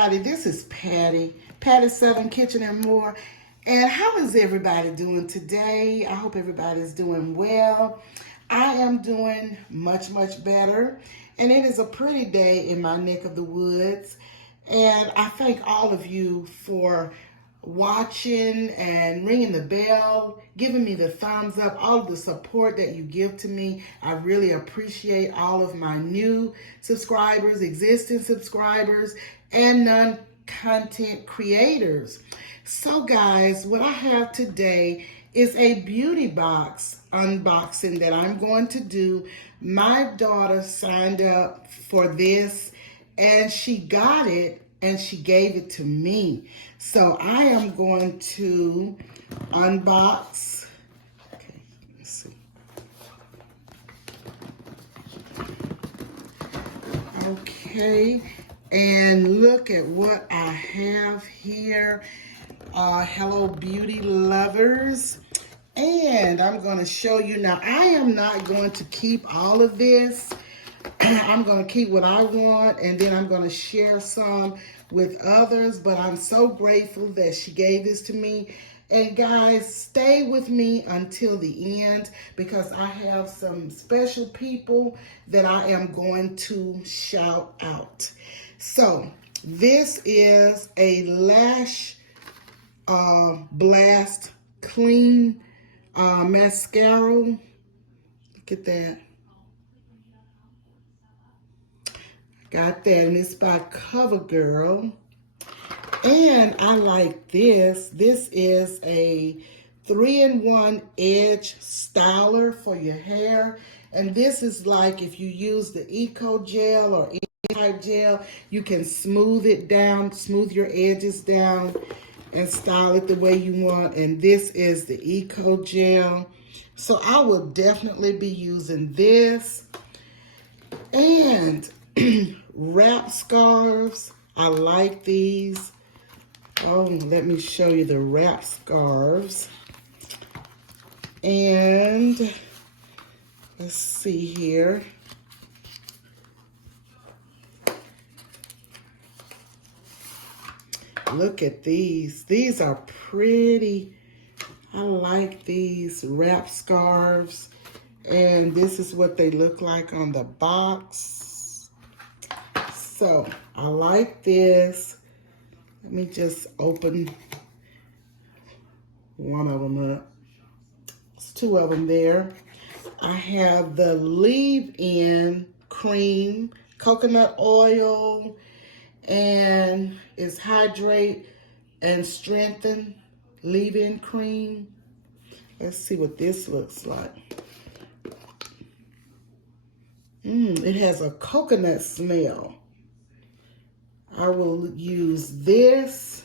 everybody, this is Patty Southern Kitchen and More. And how is everybody doing today? I hope everybody's doing well. I am doing much better. And it is a pretty day in my neck of the woods. And I thank all of you for watching and ringing the bell, giving me the thumbs up, all of the support that you give to me. I really appreciate all of my new subscribers, existing subscribers, and non-content creators. So guys, what I have today is a beauty box unboxing that I'm going to do. My daughter signed up for this and she got it and she gave it to me. So I am going to unbox. Okay, let's see. Okay, and look at what I have here. Hello, beauty lovers. And I'm going to show you now. I am not going to keep all of this. I'm going to keep what I want, and then I'm going to share some with others. But I'm so grateful that she gave this to me. And guys, stay with me until the end because I have some special people that I am going to shout out. So this is a Lash Blast Clean mascara. Look at that. Got that, and it's by CoverGirl. And I like this. This is a 3-in-1 edge styler for your hair. And this is like if you use the Eco Gel or any type gel, you can smooth it down, smooth your edges down, and style it the way you want. And this is the Eco Gel. So I will definitely be using this. And wrap scarves. I like these. Oh, let me show you the wrap scarves. And let's see here. Look at these. These are pretty. I like these wrap scarves. And this is what they look like on the box. So I like this. Let me just open one of them up. There's two of them there. I have the leave-in cream, coconut oil, and it's hydrate and strengthen leave-in cream. Let's see what this looks like. It has a coconut smell. I will use this,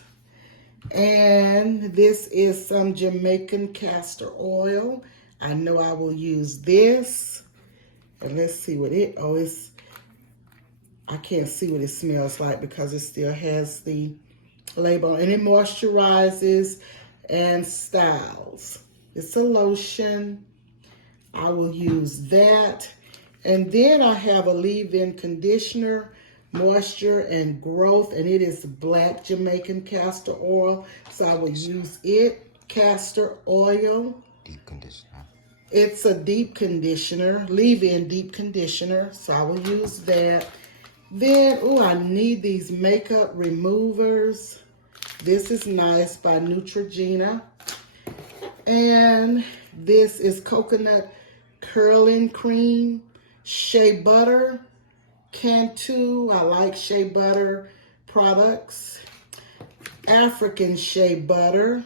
and this is some Jamaican castor oil. I know I will use this, and let's see what it, I can't see what it smells like because it still has the label, and it moisturizes and styles. It's a lotion. I will use that. And then I have a leave-in conditioner, moisture and growth, and it is black Jamaican castor oil. So I will use it. Castor oil. Deep conditioner. It's a deep conditioner, leave-in deep conditioner. So I will use that. Then, I need these makeup removers. This is nice by Neutrogena. And this is coconut curling cream. Shea Butter, Cantu. I like Shea Butter products. African Shea Butter.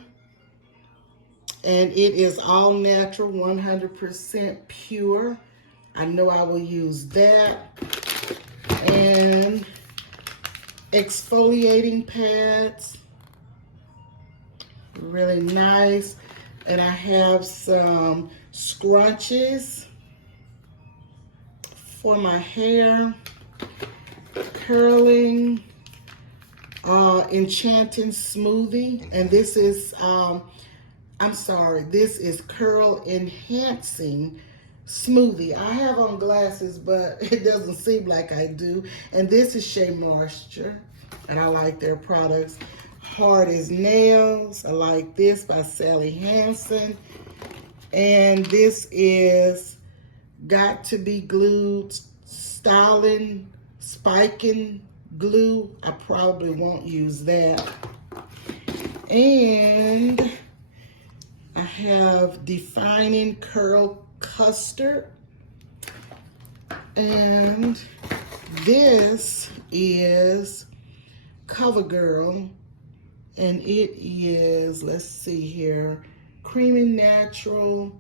And it is all natural, 100% pure. I know I will use that. And exfoliating pads. Really nice. And I have some scrunchies for my hair, curling, enchanting smoothie, and this is, this is curl enhancing smoothie. I have on glasses, but it doesn't seem like I do, and this is Shea Moisture. and I like their products. Hard as Nails. I like this by Sally Hansen. And this is Got to Be Glued Styling Spiking Glue. I probably won't use that. And I have Defining Curl Custard. And this is CoverGirl. And it is, let's see here, Creamy Natural.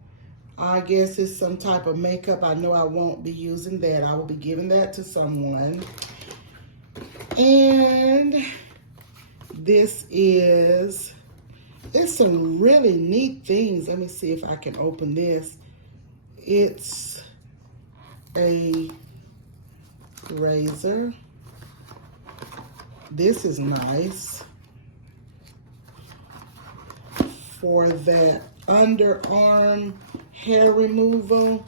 I guess it's some type of makeup. I know I won't be using that. I will be giving that to someone. And this is, it's some really neat things. Let me see if I can open this. It's a razor. This is nice for that underarm hair removal.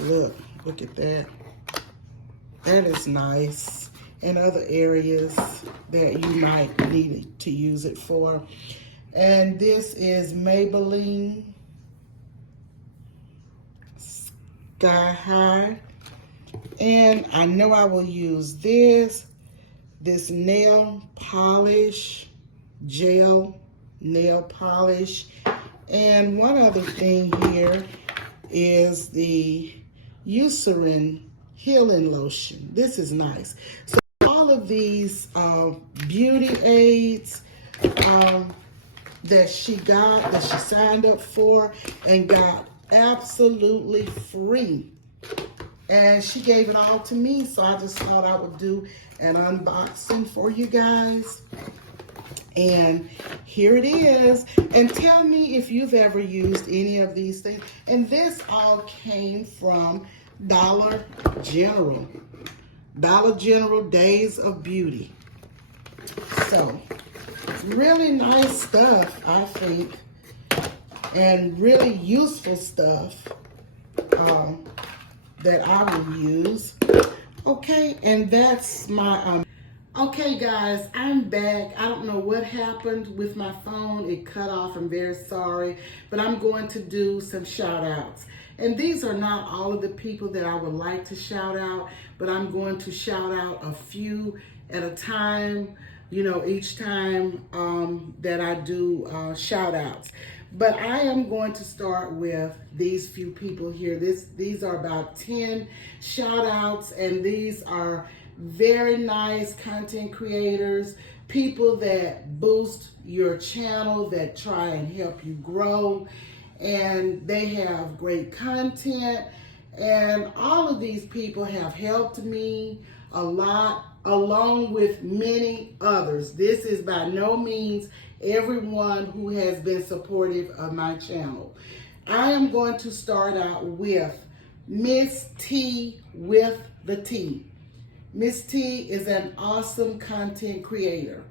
Look at that. That is nice. And other areas that you might need to use it for. And this is Maybelline Sky High. And I know I will use this nail polish, gel nail polish. And one other thing here is the Eucerin Healing Lotion. This is nice. So all of these beauty aids that she signed up for and got absolutely free. And she gave it all to me, so I just thought I would do an unboxing for you guys. And here it is. And tell me if you've ever used any of these things. And this all came from Dollar General. Dollar General Days of Beauty. So, really nice stuff, I think. And really useful stuff that I will use. Okay, and that's my... Okay guys, I'm back. I don't know what happened with my phone. It cut off. I'm very sorry. But I'm going to do some shout outs. And these are not all of the people that I would like to shout out, but I'm going to shout out a few at a time, you know, each time that I do shout outs. But I am going to start with these few people here. These are about 10 shout outs, and these are very nice content creators, people that boost your channel, that try and help you grow, and they have great content. And all of these people have helped me a lot, along with many others. This is by no means everyone who has been supportive of my channel. I am going to start out with Miss T with the T. Miss T is an awesome content creator,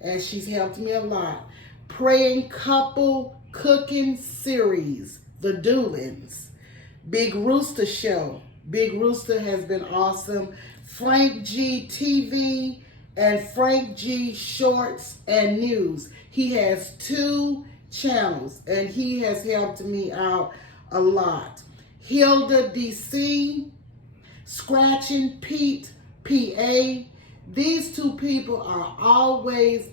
and she's helped me a lot. Praying Couple Cooking Series, The Doolins. Big Rooster Show. Big Rooster has been awesome. Frank G TV and Frank G Shorts and News. He has 2 channels, and he has helped me out a lot. Hilda DC, Scratching Pete PA. These 2 people are always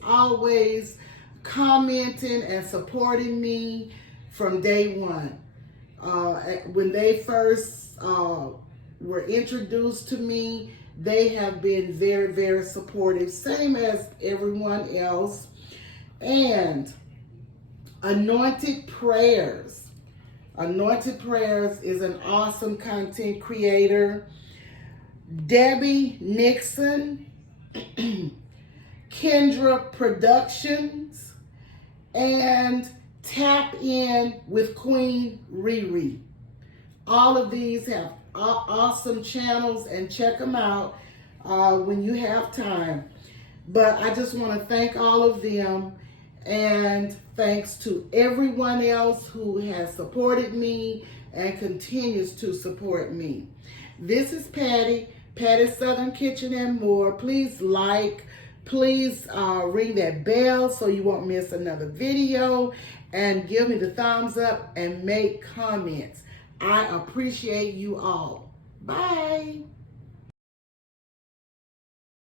commenting and supporting me from day one. When they first were introduced to me, they have been very supportive, same as everyone else. And Anointed Prayers. Anointed Prayers is an awesome content creator. Debbie Nixon, Kendra Productions, and Tap In with Queen Riri. All of these have awesome channels, and check them out when you have time. But I just want to thank all of them, and thanks to everyone else who has supported me and continues to support me. This is Patty Patty's Southern Kitchen and more. Please like, please ring that bell so you won't miss another video, and give me the thumbs up and make comments. I appreciate you all. Bye.